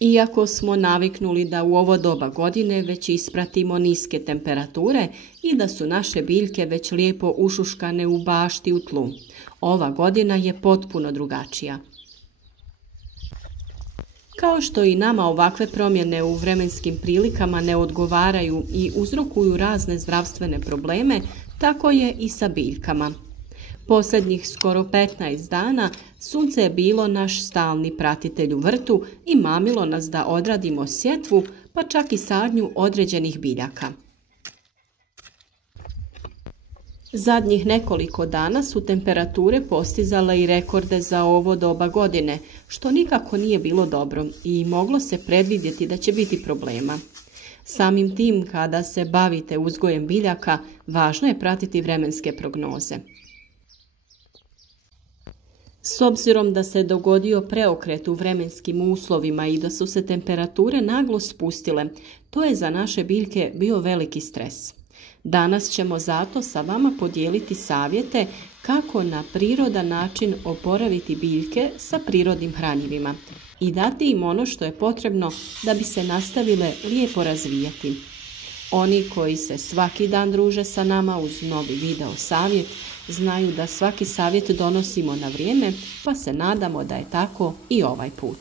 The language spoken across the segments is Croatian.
Iako smo naviknuli da u ovo doba godine već ispratimo niske temperature i da su naše biljke već lijepo ušuškane u bašti u tlu, ova godina je potpuno drugačija. Kao što i nama ovakve promjene u vremenskim prilikama ne odgovaraju i uzrokuju razne zdravstvene probleme, tako je i sa biljkama. Posljednjih skoro 15 dana sunce je bilo naš stalni pratitelj u vrtu i mamilo nas da odradimo sjetvu, pa čak i sadnju određenih biljaka. Zadnjih nekoliko dana su temperature postizale i rekorde za ovo doba godine, što nikako nije bilo dobro i moglo se predvidjeti da će biti problema. Samim tim, kada se bavite uzgojem biljaka, važno je pratiti vremenske prognoze. S obzirom da se dogodio preokret u vremenskim uslovima i da su se temperature naglo spustile, to je za naše biljke bio veliki stres. Danas ćemo zato sa vama podijeliti savjete kako na prirodan način oporaviti biljke sa prirodnim hranjivima i dati im ono što je potrebno da bi se nastavile lijepo razvijati. Oni koji se svaki dan druže sa nama uz novi video savjet znaju da svaki savjet donosimo na vrijeme, pa se nadamo da je tako i ovaj put.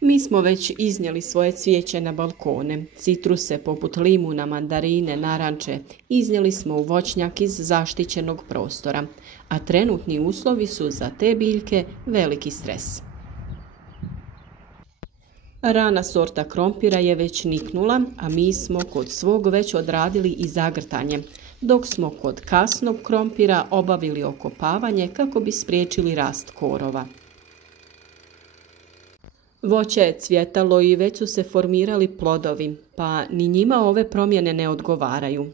Mi smo već iznijeli svoje cvijeće na balkone, citruse poput limuna, mandarine, naranče, iznijeli smo u voćnjak iz zaštićenog prostora, a trenutni uslovi su za te biljke veliki stres. Rana sorta krompira je već niknula, a mi smo kod svog već odradili i zagrtanje, dok smo kod kasnog krompira obavili okopavanje kako bi spriječili rast korova. Voće je cvjetalo i već su se formirali plodovi, pa ni njima ove promjene ne odgovaraju.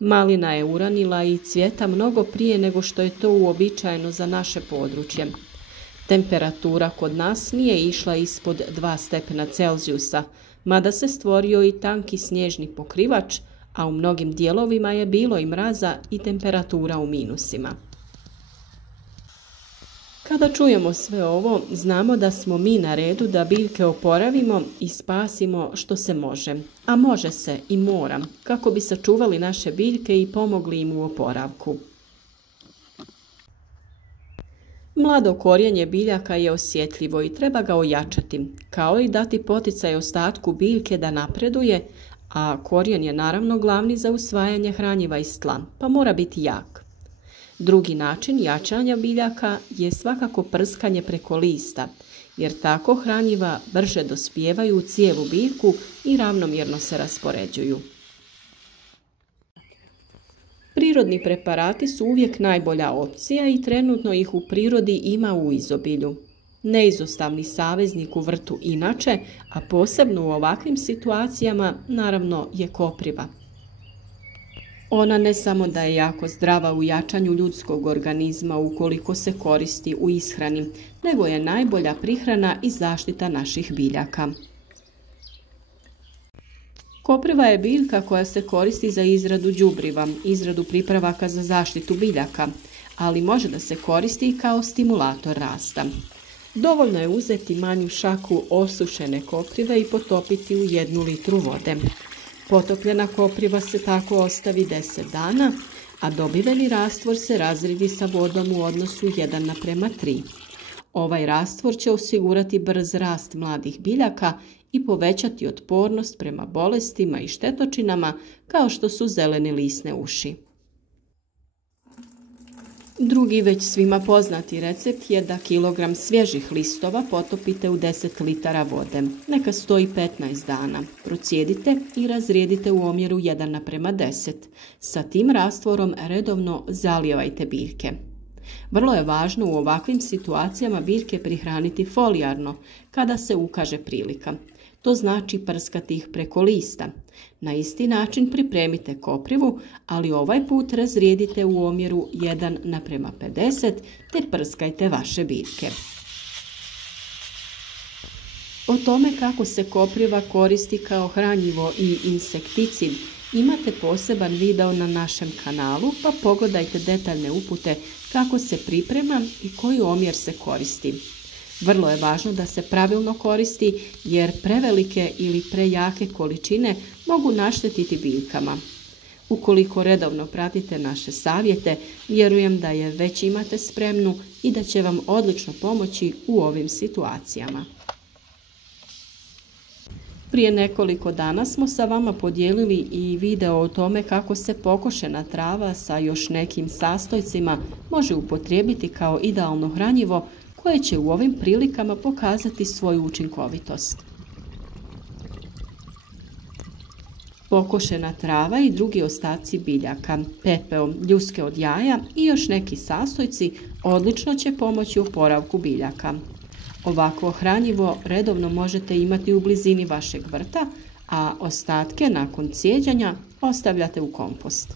Malina je uranila i cvjeta mnogo prije nego što je to uobičajeno za naše područje. Temperatura kod nas nije išla ispod 2 stepena Celzijusa, mada se stvorio i tanki snježni pokrivač, a u mnogim dijelovima je bilo i mraza i temperatura u minusima. Kada čujemo sve ovo, znamo da smo mi na redu da biljke oporavimo i spasimo što se može, a može se i mora, kako bi sačuvali naše biljke i pomogli im u oporavku. Mlado korijenje biljaka je osjetljivo i treba ga ojačati, kao i dati poticaj ostatku biljke da napreduje, a korijen je naravno glavni za usvajanje hranjiva iz tla, pa mora biti jak. Drugi način jačanja biljaka je svakako prskanje preko lista, jer tako hranjiva brže dospijevaju u cijelu biljku i ravnomjerno se raspoređuju. Prirodni preparati su uvijek najbolja opcija i trenutno ih u prirodi ima u izobilju. Neizostavni saveznik u vrtu inače, a posebno u ovakvim situacijama, naravno je kopriva. Ona ne samo da je jako zdrava u jačanju ljudskog organizma ukoliko se koristi u ishrani, nego je najbolja prihrana i zaštita naših biljaka. Kopriva je biljka koja se koristi za izradu đubriva, izradu pripravaka za zaštitu biljaka, ali može da se koristi i kao stimulator rasta. Dovoljno je uzeti manju šaku osušene koprive i potopiti u 1 litru vode. Potopljena kopriva se tako ostavi 10 dana, a dobiveni rastvor se razredi sa vodom u odnosu 1:3. Ovaj rastvor će osigurati brz rast mladih biljaka i povećati otpornost prema bolestima i štetočinama kao što su zelene lisne uši. Drugi već svima poznati recept je da kilogram svježih listova potopite u 10 litara vode. Neka stoji 15 dana. Procijedite i razrijedite u omjeru 1:10. Sa tim rastvorom redovno zalijevajte biljke. Vrlo je važno u ovakvim situacijama biljke prihraniti folijarno kada se ukaže prilika. To znači prskati ih preko lista. Na isti način pripremite koprivu, ali ovaj put razrijedite u omjeru 1:50 te prskajte vaše biljke. O tome kako se kopriva koristi kao hranjivo i insekticid imate poseban video na našem kanalu, pa pogledajte detaljne upute kako se priprema i koji omjer se koristi. Vrlo je važno da se pravilno koristi jer prevelike ili prejake količine mogu naštetiti biljkama. Ukoliko redovno pratite naše savjete, vjerujem da je već imate spremnu i da će vam odlično pomoći u ovim situacijama. Prije nekoliko dana smo sa vama podijelili i video o tome kako se pokošena trava sa još nekim sastojcima može upotrijebiti kao idealno hranjivo koje će u ovim prilikama pokazati svoju učinkovitost. Pokošena trava i drugi ostaci biljaka, pepeo, ljuske od jaja i još neki sastojci odlično će pomoći u oporavku biljaka. Ovakvo hranjivo redovno možete imati u blizini vašeg vrta, a ostatke nakon cijeđanja ostavljate u kompost.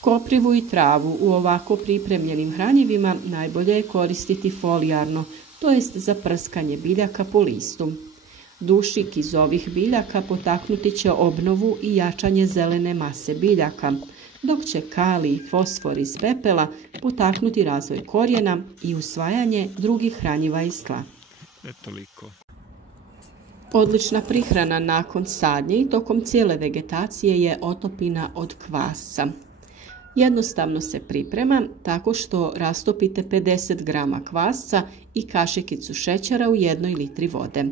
Koprivu i travu u ovako pripremljenim hranjivima najbolje je koristiti folijarno, to jest za prskanje biljaka po listu. Dušik iz ovih biljaka potaknuti će obnovu i jačanje zelene mase biljaka, dok će kalij i fosfor iz pepela potaknuti razvoj korijena i usvajanje drugih hranjiva iz tla. Odlična prihrana nakon sadnje i tokom cijele vegetacije je otopina od kvasca. Jednostavno se priprema tako što rastopite 50 grama kvasca i kašikicu šećera u 1 litri vode.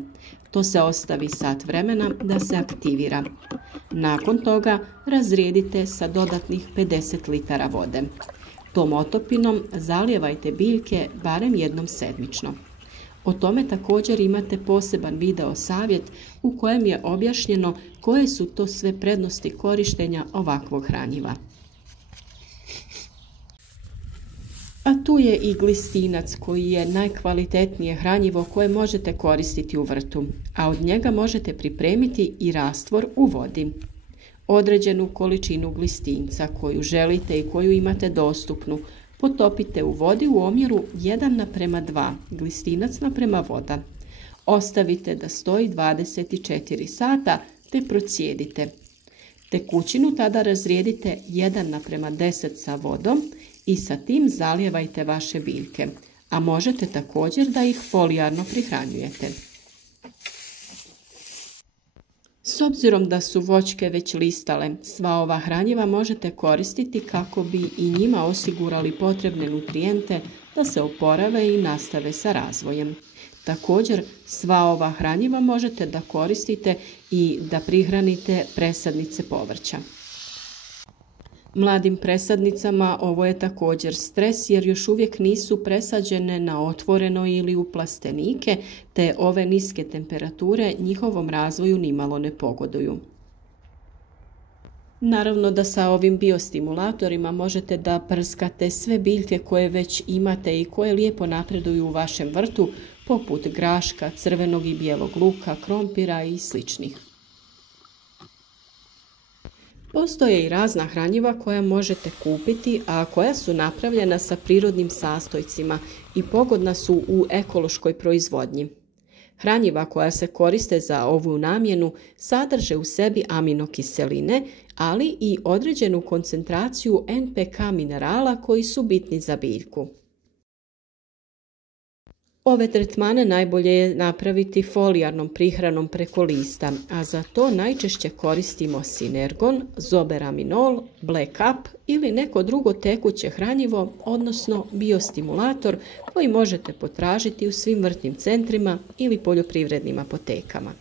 To se ostavi sat vremena da se aktivira. Nakon toga razrijedite sa dodatnih 50 litara vode. Tom otopinom zalijevajte biljke barem jednom sedmično. O tome također imate poseban video savjet u kojem je objašnjeno koje su to sve prednosti korištenja ovakvog hranjiva. A tu je i glistinac koji je najkvalitetnije hranjivo koje možete koristiti u vrtu, a od njega možete pripremiti i rastvor u vodi. Određenu količinu glistinca koju želite i koju imate dostupnu potopite u vodi u omjeru 1:2, glistinac naprema voda. Ostavite da stoji 24 sata te procijedite. Tekućinu tada razrijedite 1:10 sa vodom i sa tim zalijevajte vaše biljke, a možete također da ih folijarno prihranjujete. S obzirom da su voćke već listale, sva ova hranjiva možete koristiti kako bi i njima osigurali potrebne nutrijente da se oporave i nastave sa razvojem. Također, sva ova hranjiva možete da koristite i da prihranite presadnice povrća. Mladim presadnicama ovo je također stres jer još uvijek nisu presađene na otvoreno ili u plastenike, te ove niske temperature njihovom razvoju nimalo ne pogoduju. Naravno da sa ovim biostimulatorima možete da prskate sve biljke koje već imate i koje lijepo napreduju u vašem vrtu, poput graška, crvenog i bijelog luka, krompira i sličnih. Postoje i razna hranjiva koja možete kupiti, a koja su napravljena sa prirodnim sastojcima i pogodna su u ekološkoj proizvodnji. Hranjiva koja se koriste za ovu namjenu sadrže u sebi aminokiseline, ali i određenu koncentraciju NPK minerala koji su bitni za biljku. Ove tretmane najbolje je napraviti folijarnom prihranom preko lista, a za to najčešće koristimo Sinergon, Zoberaminol, Black Up ili neko drugo tekuće hranjivo, odnosno biostimulator koji možete potražiti u svim vrtnim centrima ili poljoprivrednim apotekama.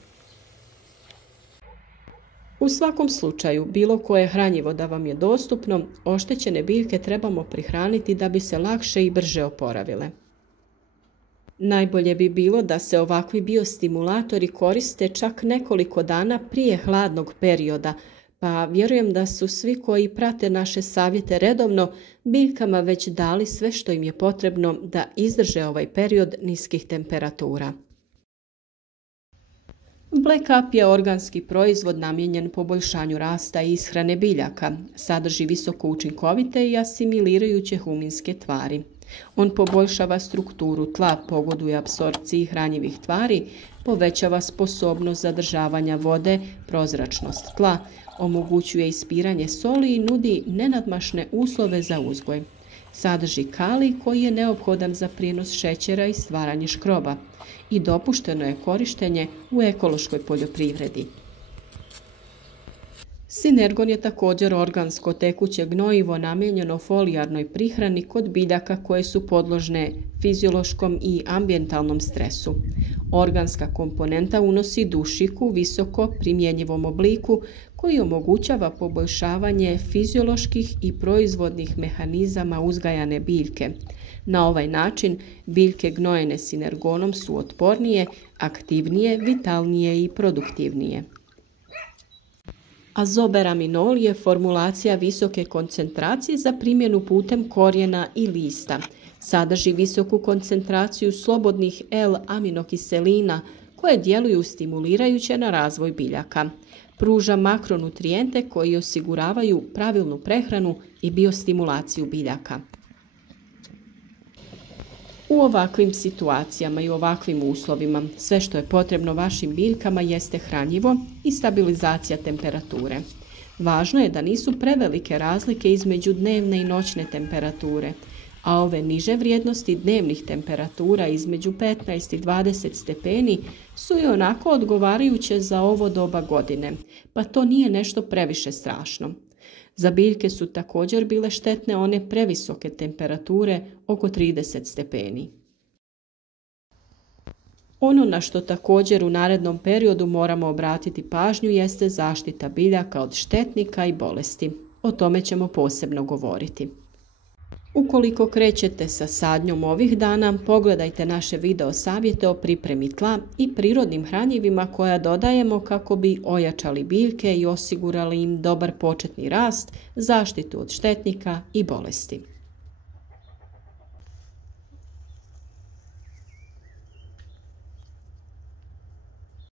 U svakom slučaju, bilo koje hranjivo da vam je dostupno, oštećene biljke trebamo prihraniti da bi se lakše i brže oporavile. Najbolje bi bilo da se ovakvi biostimulatori koriste čak nekoliko dana prije hladnog perioda, pa vjerujem da su svi koji prate naše savjete redovno biljkama već dali sve što im je potrebno da izdrže ovaj period niskih temperatura. Black Up je organski proizvod namijenjen poboljšanju rasta i ishrane biljaka, sadrži visoko učinkovite i asimilirajuće huminske tvari. On poboljšava strukturu tla, pogoduje apsorpciji hranjivih tvari, povećava sposobnost zadržavanja vode, prozračnost tla, omogućuje ispiranje soli i nudi nenadmašne uslove za uzgoj. Sadrži kalij koji je neophodan za prijenos šećera i stvaranje škroba i dopušteno je korištenje u ekološkoj poljoprivredi. Sinergon je također organsko tekuće gnojivo namijenjeno folijarnoj prihrani kod biljaka koje su podložne fiziološkom i ambijentalnom stresu. Organska komponenta unosi dušiku u visoko primjenjivom obliku koji omogućava poboljšavanje fizioloških i proizvodnih mehanizama uzgajane biljke. Na ovaj način biljke gnojene sinergonom su otpornije, aktivnije, vitalnije i produktivnije. Azoberaminol je formulacija visoke koncentracije za primjenu putem korijena i lista. Sadrži visoku koncentraciju slobodnih L-aminokiselina koje djeluju stimulirajuće na razvoj biljaka. Pruža makronutrijente koji osiguravaju pravilnu prehranu i biostimulaciju biljaka. U ovakvim situacijama i ovakvim uslovima sve što je potrebno vašim biljkama jeste hranjivo i stabilizacija temperature. Važno je da nisu prevelike razlike između dnevne i noćne temperature, a ove niže vrijednosti dnevnih temperatura između 15 i 20 stepeni su i onako odgovarajuće za ovo doba godine, pa to nije nešto previše strašno. Za biljke su također bile štetne one previsoke temperature oko 30 stepeni. Ono na što također u narednom periodu moramo obratiti pažnju jeste zaštita biljaka od štetnika i bolesti. O tome ćemo posebno govoriti. Ukoliko krećete sa sadnjom ovih dana, pogledajte naše video savjete o pripremi tla i prirodnim hranjivima koja dodajemo kako bi ojačali biljke i osigurali im dobar početni rast, zaštitu od štetnika i bolesti.